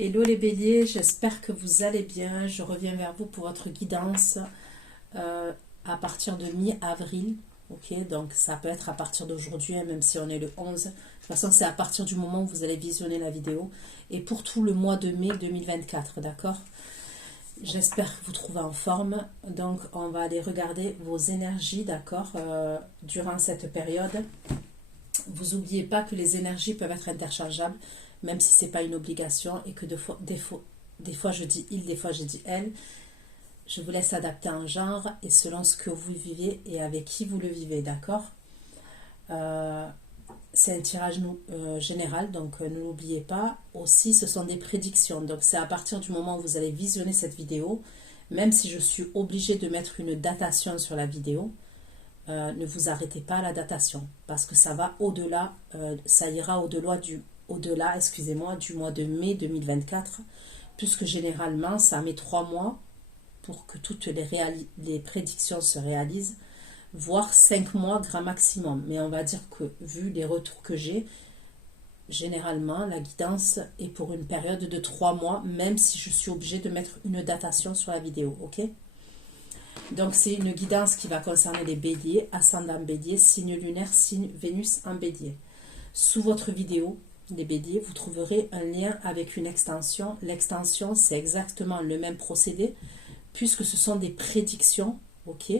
Hello les béliers, j'espère que vous allez bien. Je reviens vers vous pour votre guidance à partir de mi-avril. Ok, donc ça peut être à partir d'aujourd'hui, hein, même si on est le 11. De toute façon, c'est à partir du moment où vous allez visionner la vidéo. Et pour tout le mois de mai 2024, d'accord? J'espère que vous trouvez en forme. Donc, on va aller regarder vos énergies, d'accord, durant cette période. Vous n'oubliez pas que les énergies peuvent être interchangeables, même si ce n'est pas une obligation, et que des fois je dis il, des fois je dis elle. Je vous laisse adapter un genre et selon ce que vous vivez et avec qui vous le vivez, d'accord? C'est un tirage général, donc ne l'oubliez pas. Aussi, ce sont des prédictions, donc c'est à partir du moment où vous allez visionner cette vidéo, même si je suis obligée de mettre une datation sur la vidéo, ne vous arrêtez pas à la datation parce que ça va au-delà, ça ira au-delà, excusez-moi, du mois de mai 2024, puisque généralement ça met 3 mois pour que toutes les prédictions se réalisent, voire 5 mois grand maximum. Mais on va dire que vu les retours que j'ai, généralement la guidance est pour une période de 3 mois, même si je suis obligée de mettre une datation sur la vidéo, ok? Donc c'est une guidance qui va concerner les béliers, ascendant bélier, signe lunaire, signe Vénus en bélier. Sous votre vidéo, les béliers, vous trouverez un lien avec une extension. L'extension, c'est exactement le même procédé, puisque ce sont des prédictions, ok?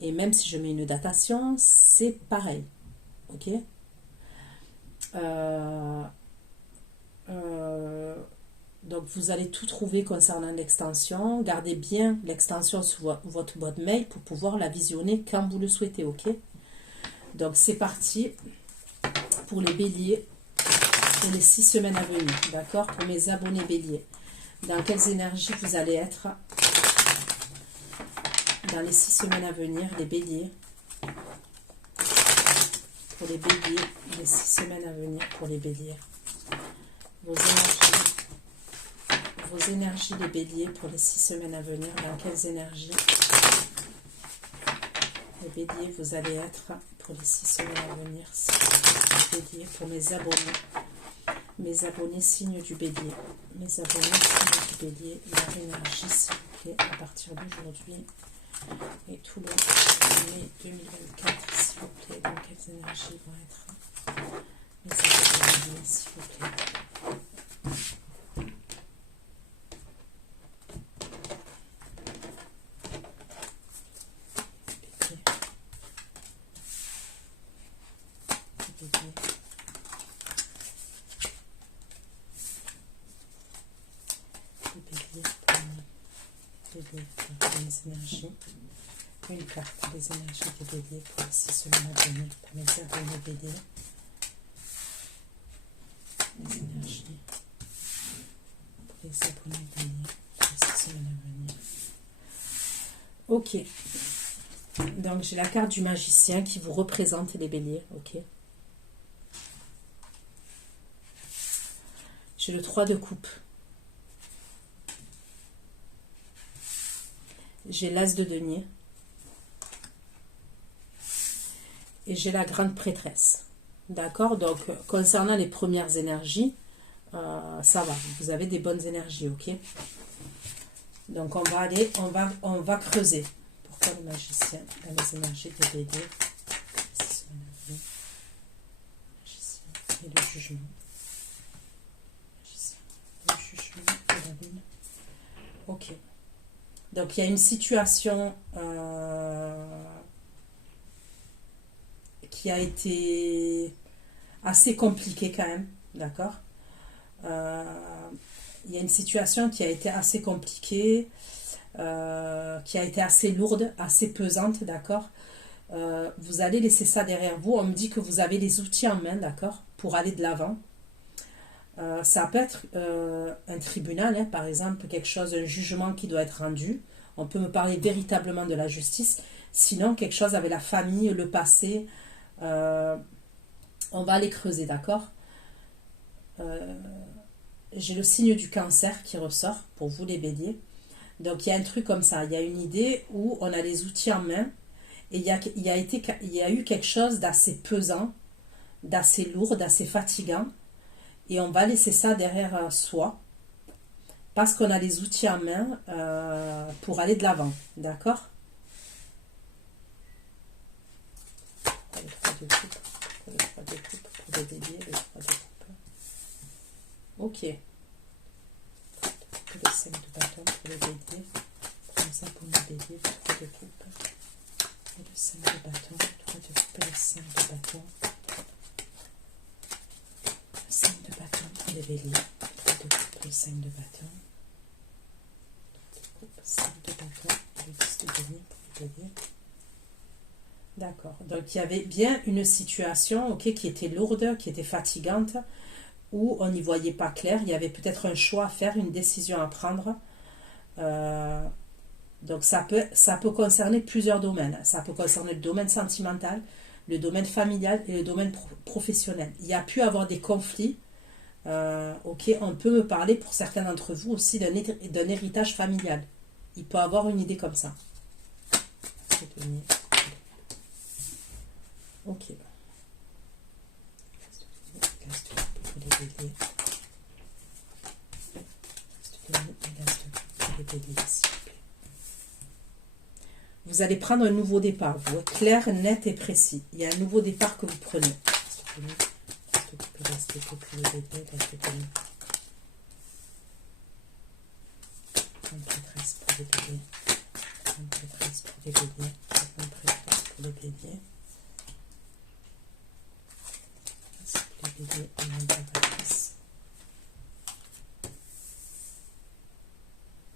Et même si je mets une datation, c'est pareil, ok? Donc vous allez tout trouver concernant l'extension. Gardez bien l'extension sur votre boîte mail pour pouvoir la visionner quand vous le souhaitez, ok? Donc c'est parti pour les béliers pour les 6 semaines à venir, d'accord? Pour mes abonnés béliers. Dans quelles énergies vous allez être dans les 6 semaines à venir, les béliers? Pour les béliers, les 6 semaines à venir pour les béliers. Vos énergies, les béliers, pour les 6 semaines à venir. Dans quelles énergies, les béliers, vous allez être pour les 6 semaines à venir? Les béliers, pour mes abonnés. Mes abonnés, signes du bélier. Mes abonnés, signes du bélier. Leur énergie, s'il vous plaît, à partir d'aujourd'hui. Et tout le mai 2024, s'il vous plaît. Dans quelles énergies vont être mes abonnés, s'il vous plaît? Énergies. Une carte des énergies des béliers pour les 6 semaines à venir pour mes abonnés béliers. Les énergies pour les abonnés béliers pour les 6 semaines à venir. Ok. Donc j'ai la carte du magicien qui vous représente les béliers. Ok. J'ai le 3 de coupe. J'ai l'as de denier. Et j'ai la grande prêtresse. D'accord? Donc, concernant les premières énergies, ça va. Vous avez des bonnes énergies, ok? Donc, on va creuser. Pourquoi le magicien dans les énergies des béliers? Magicien et le jugement. Magicien, le jugement et la lune. Ok. Donc, il y a une situation qui a été assez compliquée quand même, d'accord? Il y a une situation qui a été assez compliquée, qui a été assez lourde, assez pesante, d'accord? Vous allez laisser ça derrière vous. On me dit que vous avez les outils en main, d'accord? Pour aller de l'avant. Ça peut être un tribunal, hein, par exemple, quelque chose, un jugement qui doit être rendu. On peut me parler véritablement de la justice. Sinon, quelque chose avec la famille, le passé. On va aller creuser, d'accord? J'ai le signe du cancer qui ressort pour vous les béliers. Donc il y a un truc comme ça. Il y a une idée où on a les outils en main. Et il y a eu quelque chose d'assez pesant, d'assez lourd, d'assez fatigant. Et on va laisser ça derrière soi. parce qu'on a les outils en main pour aller de l'avant. D'accord? Les 3 de coupe, les 3 de coupe pour les béliers, les 3 de coupe. Ok. Les 5 de bâton pour les béliers. Comme ça pour les béliers, les 3 de coupe. Et le 5 de bâton, 3 de coupe et le 5 de bâton. Le 5 de bâton pour les béliers, 3 de coupe et le 5 de bâton. 5 de bâton et le 10 de denier pour les béliers. D'accord. Donc, il y avait bien une situation, ok, qui était lourde, qui était fatigante, où on n'y voyait pas clair. Il y avait peut-être un choix à faire, une décision à prendre. Donc, ça peut concerner plusieurs domaines. Ça peut concerner le domaine sentimental, le domaine familial et le domaine professionnel. Il y a pu avoir des conflits. Ok, on peut me parler pour certains d'entre vous aussi d'un héritage familial. Il peut avoir une idée comme ça. Ok. Vous allez prendre un nouveau départ, vous, clair, net et précis. Il y a un nouveau départ que vous prenez.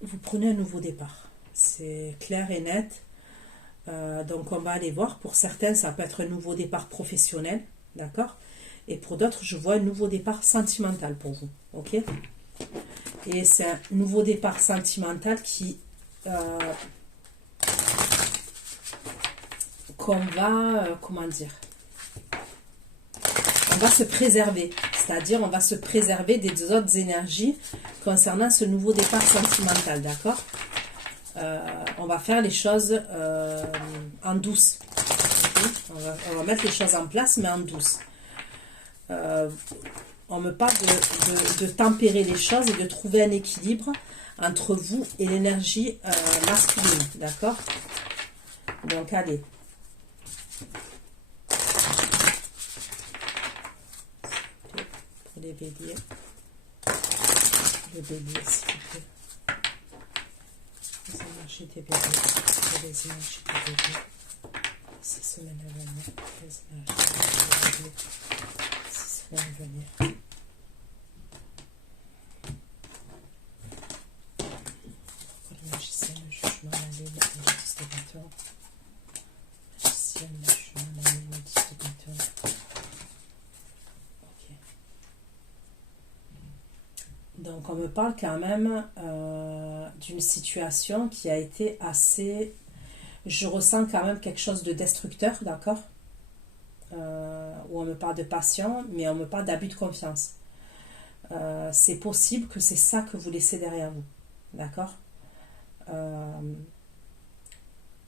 Vous prenez un nouveau départ. C'est clair et net. Donc on va aller voir. Pour certains, ça peut être un nouveau départ professionnel. D'accord? Et pour d'autres, je vois un nouveau départ sentimental pour vous. Ok? Et c'est un nouveau départ sentimental qui... qu'on va... comment dire? On va se préserver. C'est-à-dire, on va se préserver des autres énergies concernant ce nouveau départ sentimental. D'accord? On va faire les choses en douce. Okay? On va mettre les choses en place, mais en douce. On me parle de tempérer les choses et de trouver un équilibre entre vous et l'énergie masculine. D'accord? Donc, allez. Pour les béliers. Le bélier, s'il vous plaît. Les énergies des béliers. Les énergies des béliers. 6 semaines à venir. Les énergies des béliers. 6 semaines à venir. Pourquoi le magicien, le jugement, la lune et le 10 de bâton? Magicien, le jugement, la lune et le 10 de bâton. Ok. Donc on me parle quand même d'une situation qui a été assez... Je ressens quand même quelque chose de destructeur, d'accord? Où on me parle de passion, mais on me parle d'abus de confiance. C'est possible que c'est ça que vous laissez derrière vous, d'accord?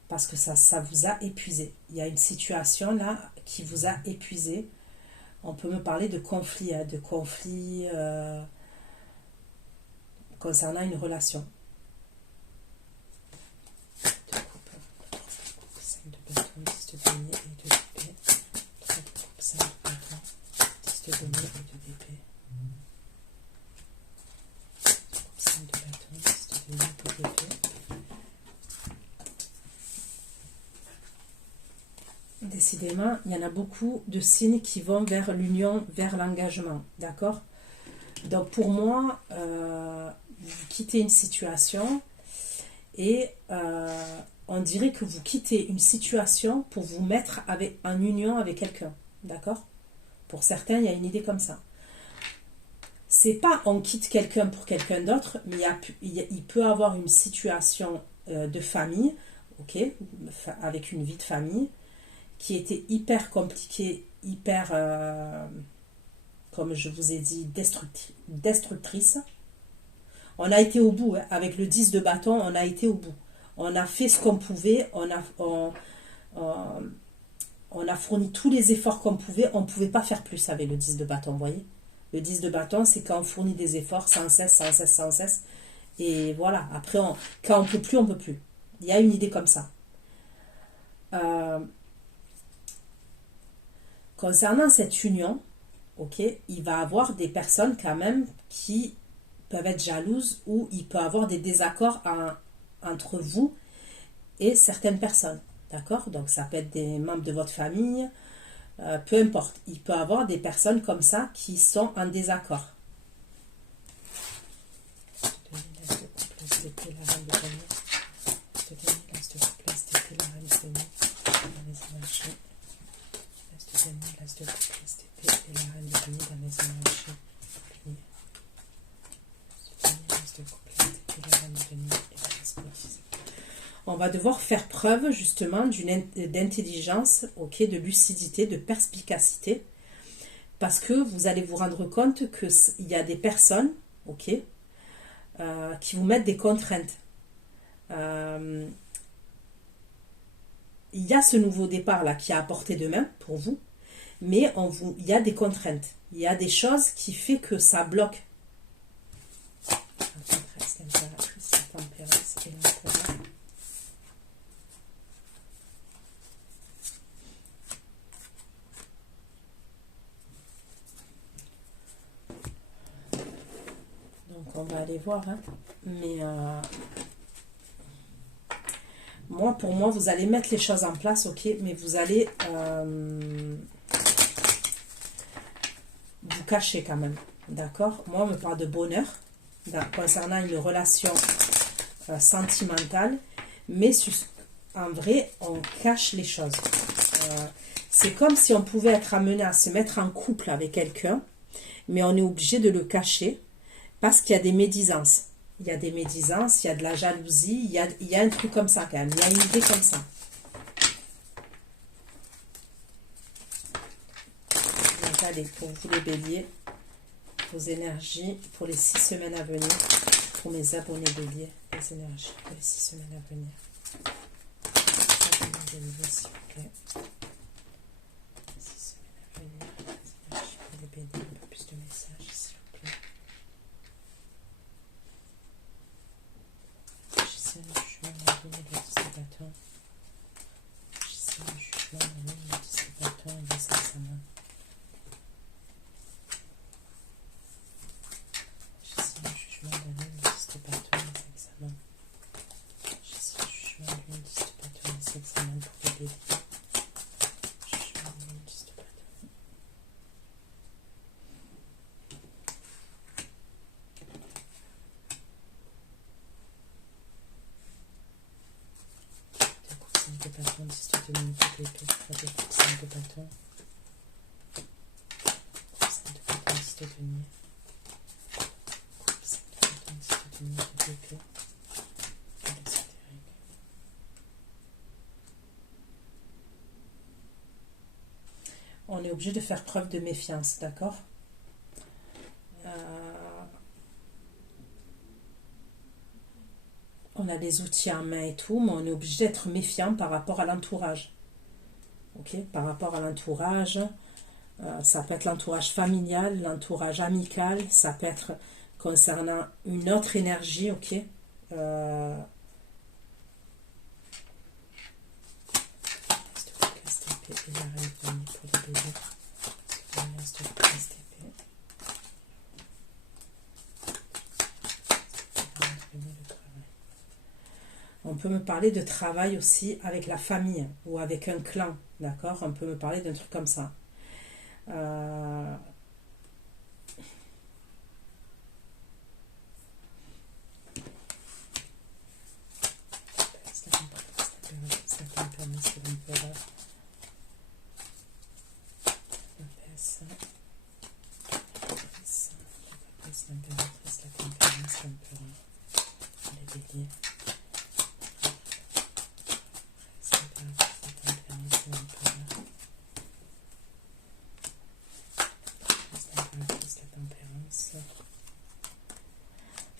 Parce que ça vous a épuisé. Il y a une situation là qui vous a épuisé. On peut me parler de conflits, concernant une relation. 5 de bâton, 10 de denier et de épée. 3 de coupe, 5 de bâton, 10 de denier et de épée. 5 de bâton, 10 de denier et d'épée. Décidément, il y en a beaucoup de signes qui vont vers l'union, vers l'engagement. D'accord? Donc pour moi, vous quittez une situation et on dirait que vous quittez une situation pour vous mettre en union avec quelqu'un. D'accord? Pour certains, il y a une idée comme ça. C'est pas on quitte quelqu'un pour quelqu'un d'autre, mais il peut avoir une situation de famille, ok, avec une vie de famille, qui était hyper compliquée, hyper, comme je vous ai dit, destructrice. On a été au bout, hein. Avec le 10 de bâton, on a été au bout. On a fait ce qu'on pouvait, on a fourni tous les efforts qu'on pouvait, on ne pouvait pas faire plus avec le 10 de bâton, vous voyez. Le 10 de bâton, c'est quand on fournit des efforts sans cesse, sans cesse, sans cesse, Et voilà, après, quand on peut plus, on peut plus. Il y a une idée comme ça. Concernant cette union, ok, il va y avoir des personnes quand même qui peuvent être jalouses ou il peut y avoir des désaccords entre vous et certaines personnes. D'accord? Donc ça peut être des membres de votre famille, peu importe. Il peut y avoir des personnes comme ça qui sont en désaccord. On va devoir faire preuve justement d'intelligence, ok, de lucidité, de perspicacité, parce que vous allez vous rendre compte qu'il y a des personnes, ok, qui vous mettent des contraintes. Il y a ce nouveau départ là qui est à portée de main pour vous, mais il y a des contraintes, il y a des choses qui fait que ça bloque. Donc on va aller voir, hein. Mais pour moi, vous allez mettre les choses en place, ok, mais vous allez vous cacher quand même, d'accord? Moi, on me parle de bonheur concernant une relation sentimentale, mais en vrai, on cache les choses. C'est comme si on pouvait être amené à se mettre en couple avec quelqu'un, mais on est obligé de le cacher parce qu'il y a des médisances. Il y a des médisances, il y a de la jalousie, il y a un truc comme ça quand même, il y a une idée comme ça. Donc allez, pour vous les béliers, vos énergies pour les 6 semaines à venir, pour mes abonnés béliers, les énergies pour les 6 semaines à venir. Béliers, s'il vous plaît. 6 semaines à venir, les énergies pour les béliers, un peu plus de messages, s'il vous plaît. J'essaie le jugement de le distributeur. J'essaie le jugement de le distributeur et les examens. J'essaie le jugement de le distributeur et les examens. J'essaie le jugement de le distributeur et les examens pour les béliers. Jugement de le distributeur. De bâton, 10 de minutes de tour, faire des coussins de bâton, coussin de bâton, 10 de denier, coussin de bâton, 10 de denier de d'épée, et l'exotérique. On est obligé de faire preuve de méfiance, d'accord? On a des outils en main et tout, mais on est obligé d'être méfiant par rapport à l'entourage. Ok, par rapport à l'entourage, ça peut être l'entourage familial, l'entourage amical, ça peut être concernant une autre énergie, ok. On peut me parler de travail aussi avec la famille ou avec un clan, d'accord? On peut me parler d'un truc comme ça.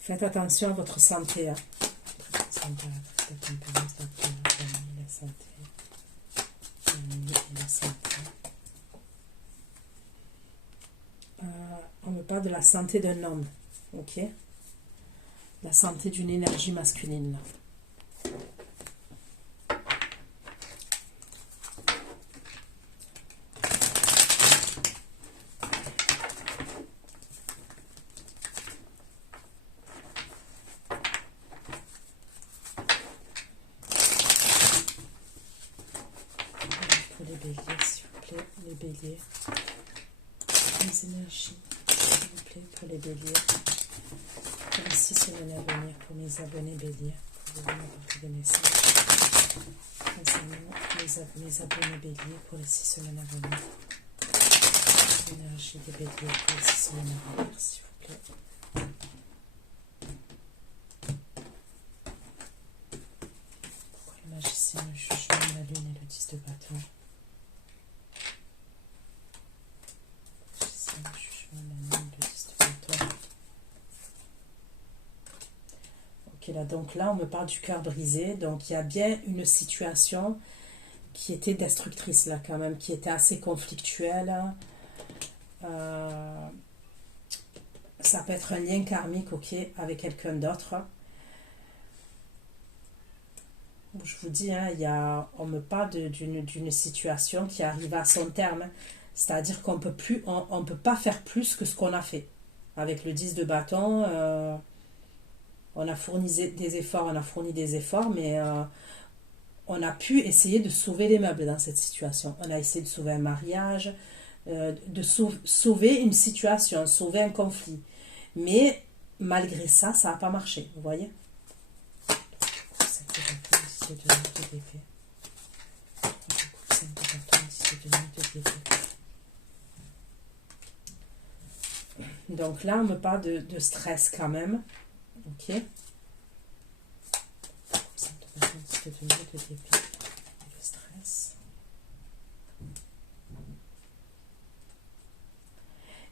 Faites attention à votre santé. Hein. On me parle de la santé d'un homme. Ok. la santé d'une énergie masculine. Là. Pour les béliers, s'il vous plaît, les béliers. Les énergies, s'il vous plaît, pour les béliers. Pour les 6 semaines à venir, pour mes abonnés béliers. Pour venir apporter des messages. Concernant mes abonnés béliers pour les 6 semaines à venir. L'énergie des béliers pour les 6 semaines à venir, s'il vous plaît. Pourquoi le magicien, le jugement, la lune et le 10 de bâton? Là, donc là on me parle du cœur brisé, donc il y a bien une situation qui était destructrice là quand même, qui était assez conflictuelle. Ça peut être un lien karmique, ok, avec quelqu'un d'autre. Je vous dis, hein, on me parle d'une situation qui arrive à son terme, c'est-à-dire qu'on peut plus, on peut pas faire plus que ce qu'on a fait. Avec le 10 de bâton, on a fourni des efforts, mais on a pu essayer de sauver les meubles dans cette situation. On a essayé de sauver un mariage, de sauver une situation, sauver un conflit. Mais malgré ça, ça n'a pas marché, vous voyez? Donc là, on me parle de stress quand même. Ok. Le stress.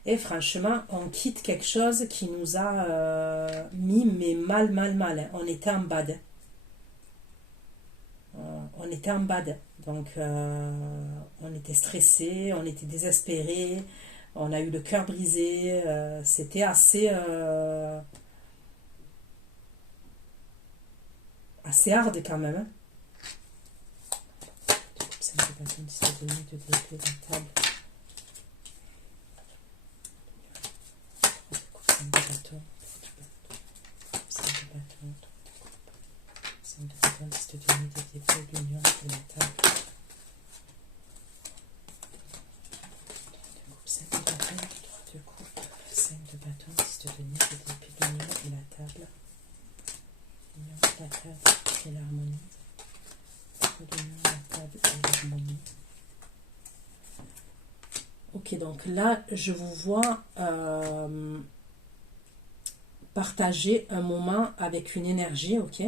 Et franchement, on quitte quelque chose qui nous a mis mais mal. On était en bad. On était en bad. Donc, on était stressé, on était désespéré, on a eu le cœur brisé. C'était assez hard quand même. Hein. Ok, donc là, je vous vois partager un moment avec une énergie, ok,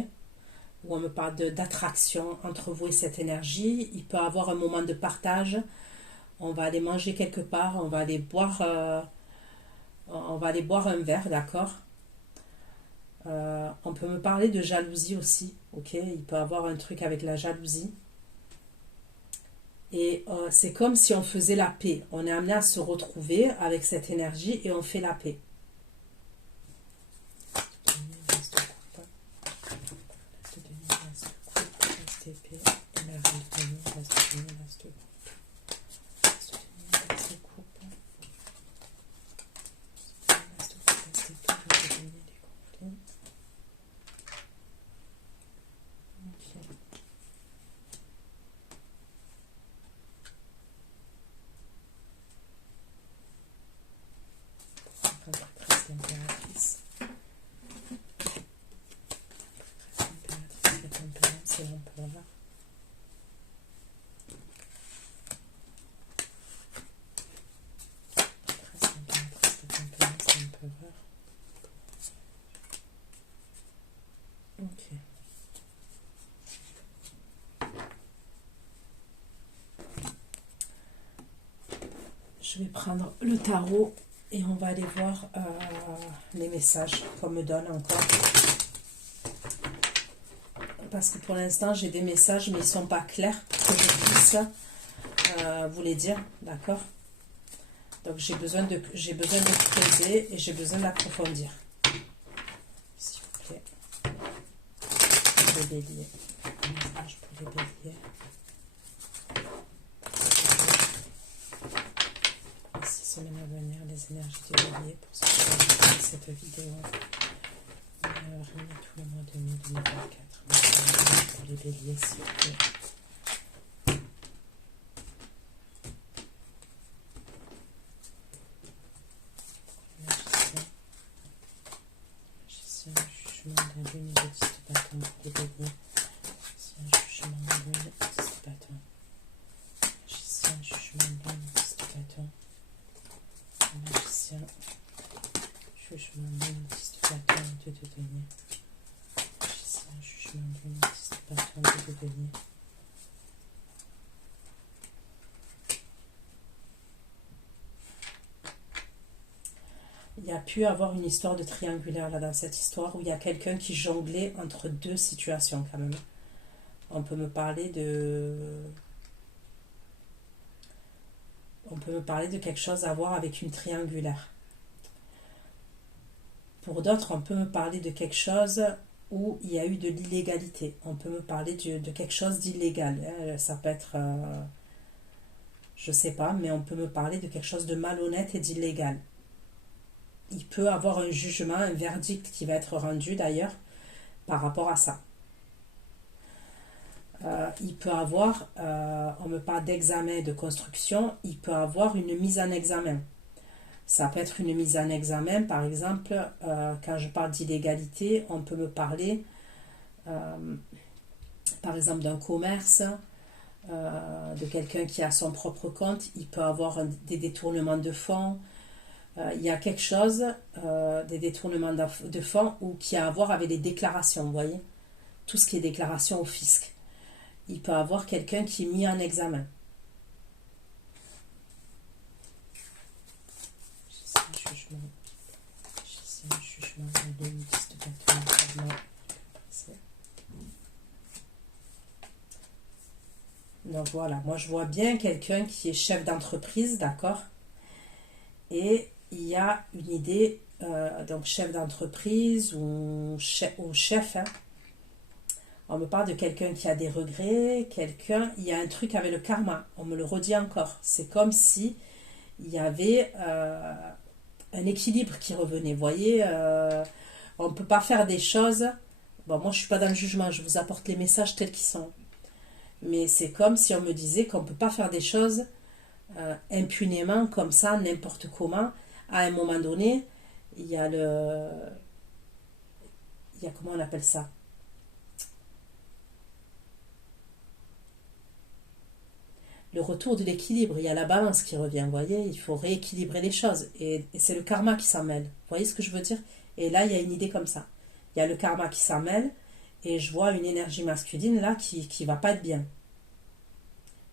où on me parle d'attraction entre vous et cette énergie. Il peut y avoir un moment de partage. On va aller manger quelque part, on va aller boire un verre, d'accord. On peut me parler de jalousie aussi, ok. Il peut y avoir un truc avec la jalousie. Et c'est comme si on faisait la paix. On est amené à se retrouver avec cette énergie et on fait la paix. Je vais prendre le tarot et on va aller voir les messages qu'on me donne encore. Parce que pour l'instant, j'ai des messages, mais ils ne sont pas clairs pour que je puisse vous les dire, d'accord? Donc, j'ai besoin de creuser et j'ai besoin d'approfondir. S'il vous plaît. les béliers. Message pour les béliers. Les 6 semaines à venir, les énergies des béliers pour ceux qui ont regardé cette vidéo. Avril et tout le mois de mai 2024. Message pour les béliers, s'il vous plaît. Jugement de la lune, il n'existe pas tant pour les béliers. Si un jugement de la lune n'existe pas tant. Magicien, jugement de la lune n'existe pas tant. Magicien, jugement de la lune n'existe pas tant. Dieu de denier. Magicien, jugement de la lune n'existe pas tant. Dieu de denier. Il y a pu avoir une histoire de triangulaire là dans cette histoire où il y a quelqu'un qui jonglait entre deux situations quand même. On peut me parler de quelque chose à voir avec une triangulaire. Pour d'autres, on peut me parler de quelque chose où il y a eu de l'illégalité. On peut me parler de quelque chose d'illégal. Ça peut être, je sais pas, mais on peut me parler de quelque chose de malhonnête et d'illégal. Il peut avoir un jugement, un verdict qui va être rendu d'ailleurs par rapport à ça. Il peut avoir, on me parle d'examen et de construction, il peut avoir une mise en examen. Ça peut être une mise en examen, par exemple, quand je parle d'illégalité, on peut me parler, par exemple, d'un commerce, de quelqu'un qui a son propre compte, il peut avoir des détournements de fonds. Il y a quelque chose, des détournements de fonds ou qui a à voir avec les déclarations, vous voyez, tout ce qui est déclaration au fisc. Il peut avoir quelqu'un qui est mis en examen. Donc voilà, moi je vois bien quelqu'un qui est chef d'entreprise, d'accord? Et il y a une idée, donc chef d'entreprise ou chef, hein. On me parle de quelqu'un qui a des regrets, il y a un truc avec le karma, on me le redit encore. C'est comme si il y avait un équilibre qui revenait. Vous voyez, on ne peut pas faire des choses. Bon, moi je ne suis pas dans le jugement, je vous apporte les messages tels qu'ils sont. Mais c'est comme si on me disait qu'on ne peut pas faire des choses impunément, comme ça, n'importe comment. À un moment donné, il y a comment on appelle ça? Le retour de l'équilibre, il y a la balance qui revient, vous voyez, il faut rééquilibrer les choses. Et c'est le karma qui s'en mêle. Vous voyez ce que je veux dire? Et là, il y a une idée comme ça. Il y a le karma qui s'en mêle, et je vois une énergie masculine là qui va pas être bien.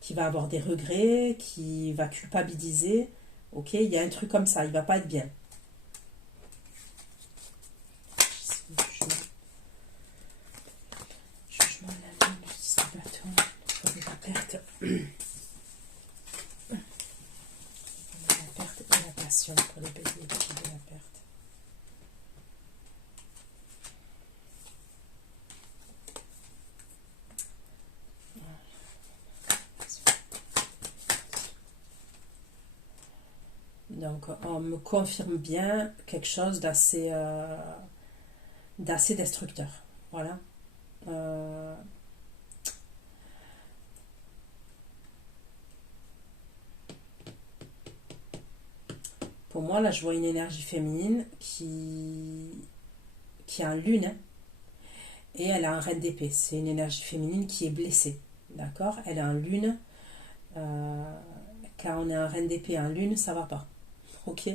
Qui va avoir des regrets, qui va culpabiliser. Ok, il y a un truc comme ça, il va pas être bien. Jugement de la lune, justice du bâton, de la perte. La perte et la passion pour les béliers de la perte. Donc, on me confirme bien quelque chose d'assez destructeur. Voilà. Pour moi, là, je vois une énergie féminine qui est en lune, hein, et elle a un reine d'épée. C'est une énergie féminine qui est blessée. D'accord? Elle est en lune. Quand on est en reine d'épée en lune, ça va pas. Ok?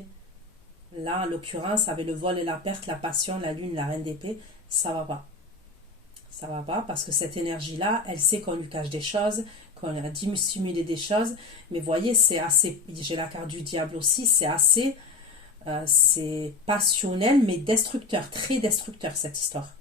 Là, en l'occurrence, avec le vol et la perte, la passion, la lune, la reine d'épée, ça va pas. Ça va pas parce que cette énergie-là, elle sait qu'on lui cache des choses, qu'on a dissimulé des choses. Mais voyez, c'est assez. J'ai la carte du diable aussi, c'est assez. C'est passionnel, mais destructeur, très destructeur cette histoire.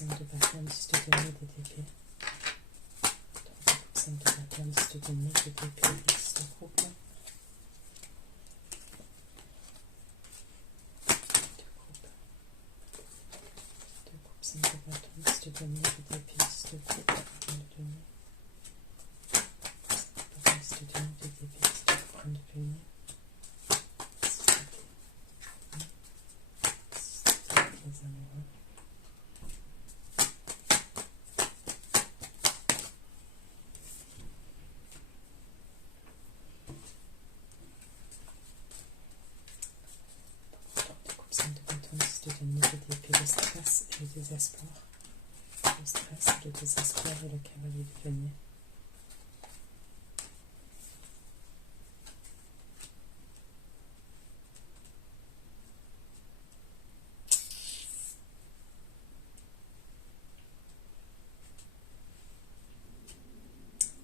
5 de bâton, 10 de denier, de d'épée. 5 de bâton, 10 de denier, de d'épée, 10 de coupe. De coupe, 5 de bâton, 10 de denier, de d'épée, 10 de coupe, 1 de denier. 10 de denier, de d'épée, 10 de coupe, 1 de denier. Les amoureux. De bâton, 10 de denier, de d'épée, le stress et le désespoir. Le stress, le désespoir et le cavalier de denier.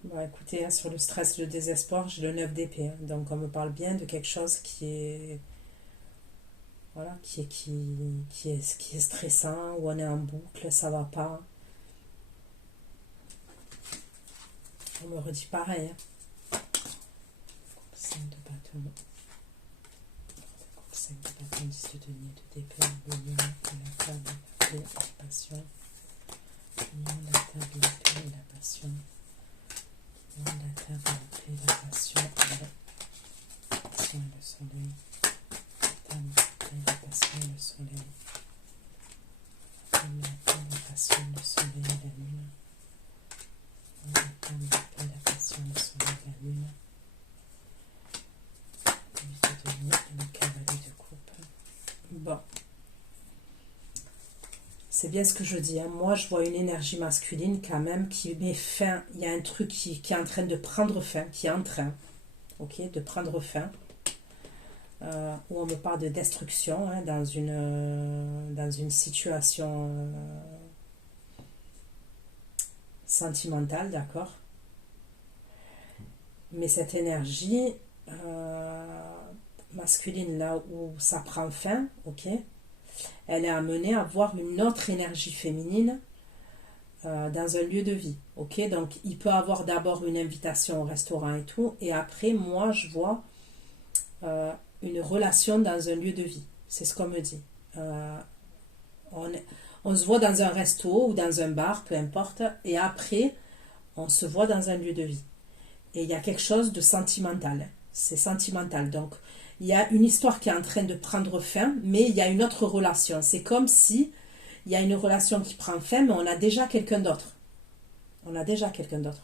Bon, écoutez, hein, sur le stress et le désespoir, j'ai le 9 d'épée. Hein, donc on me parle bien de quelque chose qui est... Voilà, qui est stressant, où on est en boucle, ça va pas. On me redit pareil. Hein. 5 de bâton. 5 de bâton, 10 de denier, de d'épée, le lion, la table, l'épée, la passion. Le lion, la table, l'épée et la passion. Le lion, la table, l'épée, la passion et le soleil. La table, la passion et le soleil. La table, la passion, le soleil et la lune. La table, la passion, le soleil et la lune. Le 8 de denier et le cavalier de coupe. Bon. C'est bien ce que je dis. Hein. Moi, je vois une énergie masculine quand même qui met fin. Il y a un truc qui est en train de prendre fin, qui est en train, ok, de prendre fin. Où on me parle de destruction hein, dans une situation sentimentale, d'accord. Mais cette énergie masculine, là où ça prend fin, ok, elle est amenée à voir une autre énergie féminine dans un lieu de vie, ok. Donc, il peut avoir d'abord une invitation au restaurant et tout, et après, moi, je vois une relation dans un lieu de vie. C'est ce qu'on me dit. On se voit dans un resto ou dans un bar, peu importe, et après, on se voit dans un lieu de vie. Et il y a quelque chose de sentimental. C'est sentimental. Donc, il y a une histoire qui est en train de prendre fin, mais il y a une autre relation. C'est comme si il y a une relation qui prend fin, mais on a déjà quelqu'un d'autre. On a déjà quelqu'un d'autre.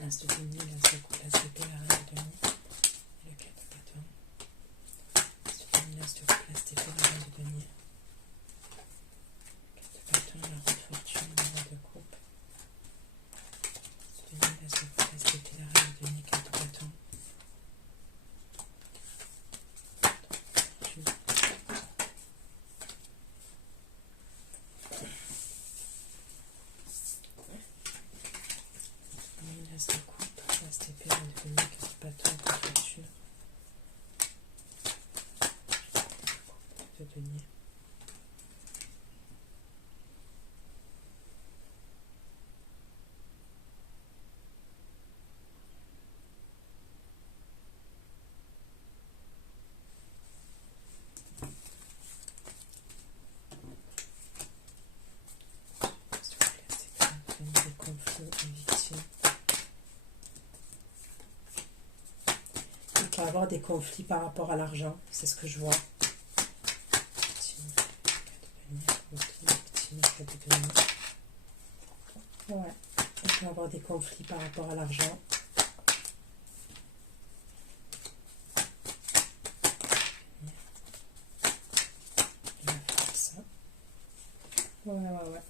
L'as de denier, l'as de coupe, l'as d'épée, la reine de denier, et le 4 de bâton. L'as de denier, l'as de coupe, l'as d'épée, la reine de denier. 4 de bâton, la roue de fortune, la reine de coupe. L'as de denier, l'as de coupe, l'as d'épée, la reine de denier, 4 de bâton. L'as de coupe, l'as d'épée, la reine de denier, 4 de bâton, 4 de fortune. De denier. Des conflits et victimes. Il peut y avoir des conflits par rapport à l'argent, c'est ce que je vois. Victime, ouais, il peut y avoir des conflits par rapport à l'argent. Il va faire ça. Ouais.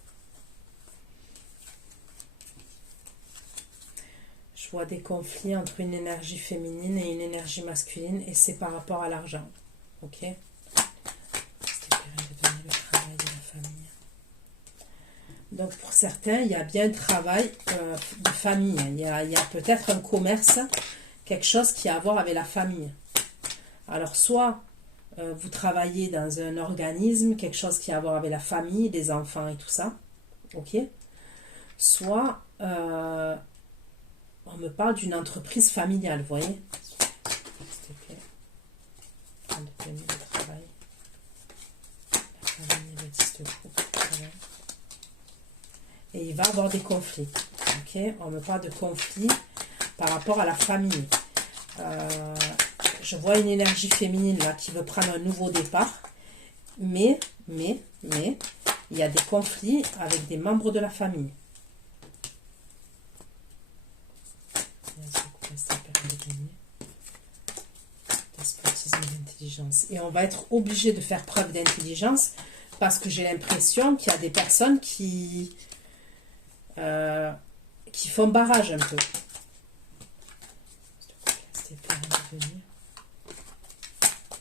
Je vois des conflits entre une énergie féminine et une énergie masculine, et c'est par rapport à l'argent. Ok. C'était de donner le travail de la famille. Donc pour certains, il y a bien un travail de famille. Il y a peut-être un commerce, quelque chose qui a à voir avec la famille. Alors soit vous travaillez dans un organisme, quelque chose qui a à voir avec la famille, les enfants et tout ça. Ok. Soit on me parle d'une entreprise familiale, vous voyez. S'il te plaît. Le travail. La famille, le existe groupe. Voilà. Et il va y avoir des conflits. Ok. On me parle de conflits par rapport à la famille. Je vois une énergie féminine là qui veut prendre un nouveau départ. Mais, il y a des conflits avec des membres de la famille. Despotisme et d'intelligence. Et on va être obligé de faire preuve d'intelligence parce que j'ai l'impression qu'il y a des personnes qui font barrage un peu.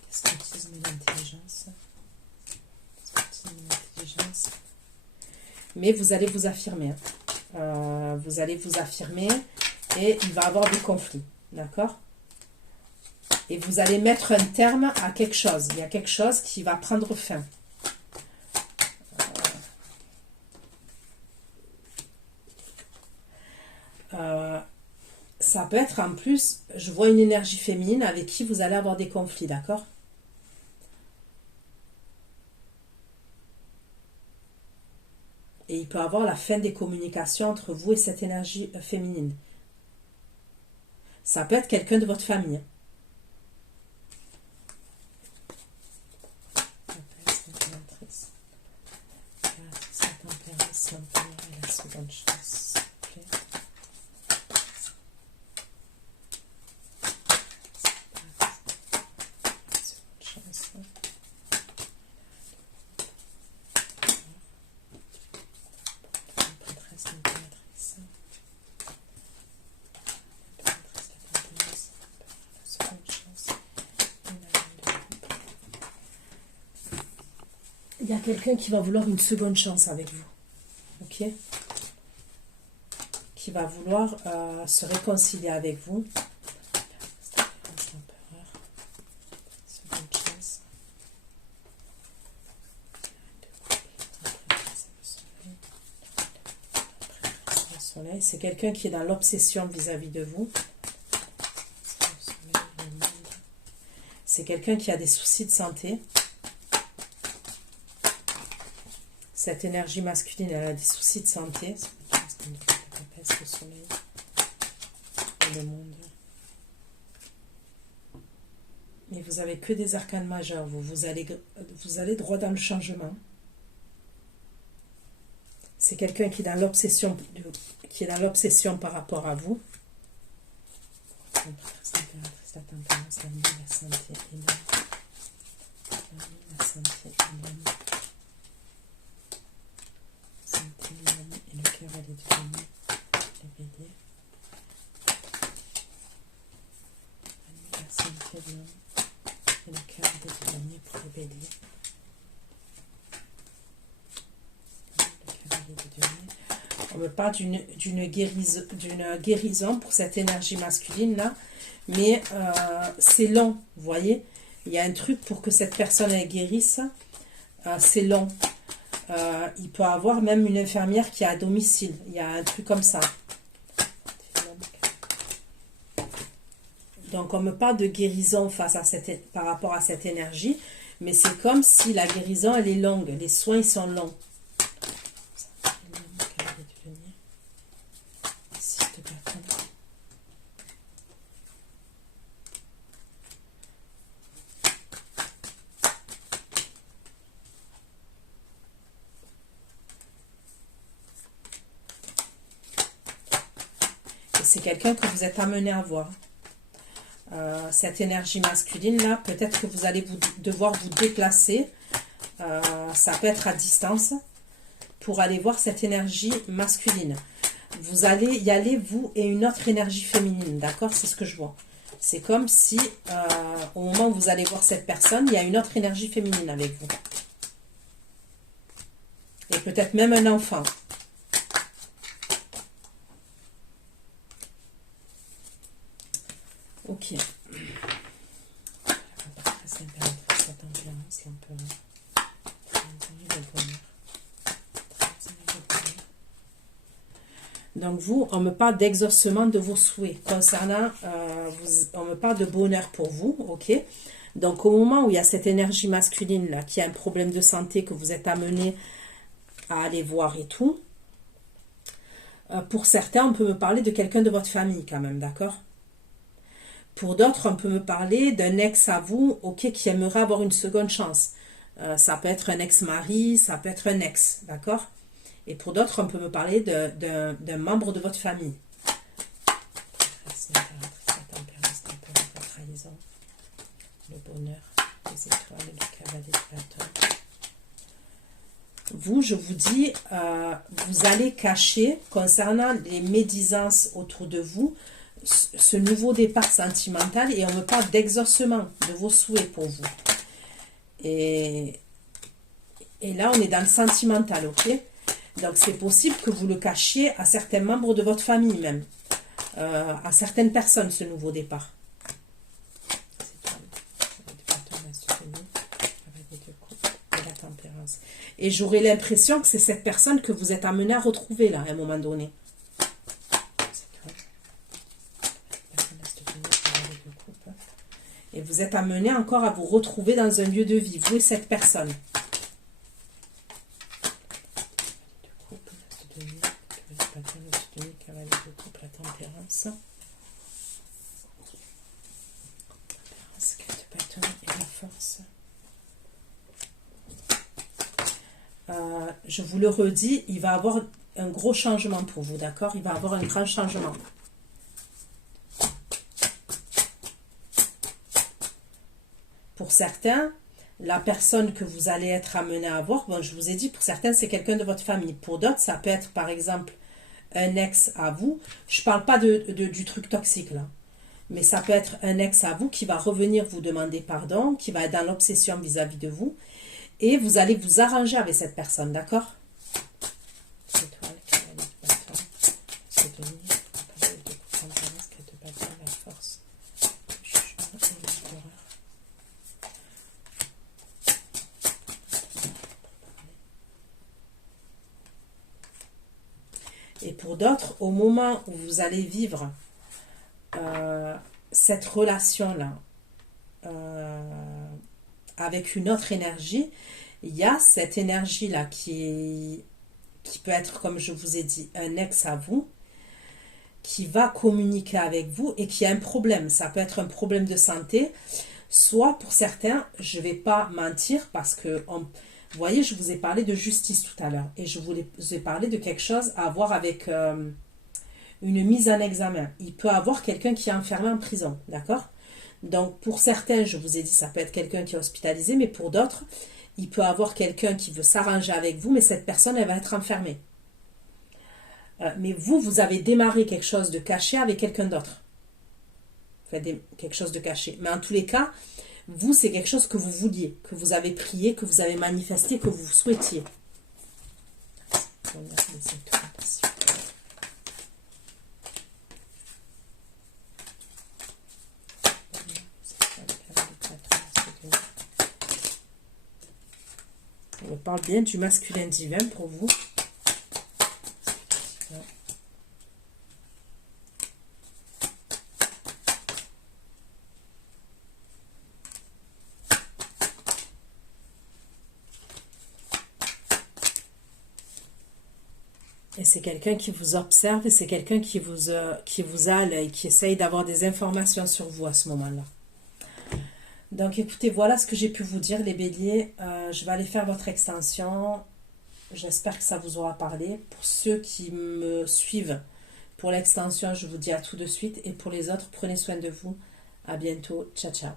Despotisme et d'intelligence. Mais vous allez vous affirmer. Vous allez vous affirmer et il va y avoir des conflits. D'accord? Et vous allez mettre un terme à quelque chose. Il y a quelque chose qui va prendre fin. Ça peut être en plus, je vois une énergie féminine avec qui vous allez avoir des conflits. D'accord? Et il peut y avoir la fin des communications entre vous et cette énergie féminine. Ça peut être quelqu'un de votre famille. Il y a quelqu'un qui va vouloir une seconde chance avec vous. Ok? Qui va vouloir se réconcilier avec vous. C'est quelqu'un qui est dans l'obsession vis-à-vis de vous. C'est quelqu'un qui a des soucis de santé. Cette énergie masculine, elle a des soucis de santé. Le soleil et le monde. Mais vous avez que des arcanes majeurs. Vous allez droit dans le changement. C'est quelqu'un qui est dans l'obsession, par rapport à vous. On me parle d'une guérison pour cette énergie masculine là, mais c'est long, vous voyez. Il y a un truc pour que cette personne elle guérisse, c'est long. Il peut y avoir même une infirmière qui est à domicile, il y a un truc comme ça. Donc on me parle de guérison par rapport à cette énergie, mais c'est comme si la guérison elle est longue, les soins ils sont longs. C'est quelqu'un que vous êtes amené à voir. Cette énergie masculine là, peut-être que vous allez devoir vous déplacer. Ça peut être à distance pour aller voir cette énergie masculine. Vous allez y aller, vous et une autre énergie féminine, d'accord? C'est ce que je vois. C'est comme si au moment où vous allez voir cette personne, il y a une autre énergie féminine avec vous. Et peut-être même un enfant. Ok. Donc vous, on me parle d'exaucement de vos souhaits concernant, on me parle de bonheur pour vous, ok? Donc au moment où il y a cette énergie masculine là, qui a un problème de santé que vous êtes amené à aller voir et tout, pour certains, on peut me parler de quelqu'un de votre famille quand même, d'accord? Pour d'autres, on peut me parler d'un ex à vous, ok, qui aimerait avoir une seconde chance. Ça peut être un ex-mari, ça peut être un ex, d'accord? Et pour d'autres, on peut me parler d'un membre de votre famille. Le bonheur, les étoiles, le cavalier de bâton. Vous, je vous dis, vous allez cacher, concernant les médisances autour de vous, ce nouveau départ sentimental, et on me parle d'exaucement de vos souhaits pour vous. Et là, on est dans le sentimental, ok? Donc, c'est possible que vous le cachiez à certains membres de votre famille même, à certaines personnes, ce nouveau départ. Et j'aurais l'impression que c'est cette personne que vous êtes amené à retrouver là, à un moment donné. Et vous êtes amené encore à vous retrouver dans un lieu de vie, vous et cette personne. Je vous le redis, il va y avoir un gros changement pour vous, d'accord? Il va y avoir un grand changement. Pour certains, la personne que vous allez être amené à voir, bon, je vous ai dit, pour certains, c'est quelqu'un de votre famille. Pour d'autres, ça peut être, par exemple, un ex à vous. Je ne parle pas du truc toxique, là. Mais ça peut être un ex à vous qui va revenir vous demander pardon, qui va être dans l'obsession vis-à-vis de vous. Et vous allez vous arranger avec cette personne, d'accord? Et pour d'autres, au moment où vous allez vivre cette relation-là avec une autre énergie, il y a cette énergie-là qui peut être, comme je vous ai dit, un ex à vous, qui va communiquer avec vous et qui a un problème. Ça peut être un problème de santé, soit pour certains, je ne vais pas mentir, parce que, vous voyez, je vous ai parlé de justice tout à l'heure, et je vous ai parlé de quelque chose à voir avec une mise en examen. Il peut avoir quelqu'un qui est enfermé en prison, d'accord? Donc, pour certains, je vous ai dit, ça peut être quelqu'un qui est hospitalisé, mais pour d'autres, il peut avoir quelqu'un qui veut s'arranger avec vous, mais cette personne, elle va être enfermée. Mais vous avez démarré quelque chose de caché avec quelqu'un d'autre. Quelque chose de caché. Mais en tous les cas, vous, c'est quelque chose que vous vouliez, que vous avez prié, que vous avez manifesté, que vous souhaitiez. On parle bien du masculin divin pour vous. Et c'est quelqu'un qui vous observe et c'est quelqu'un qui vous a et qui essaye d'avoir des informations sur vous à ce moment-là. Donc écoutez, voilà ce que j'ai pu vous dire les béliers. Je vais aller faire votre extension. J'espère que ça vous aura parlé. Pour ceux qui me suivent pour l'extension, je vous dis à tout de suite. Et pour les autres, prenez soin de vous. À bientôt. Ciao, ciao.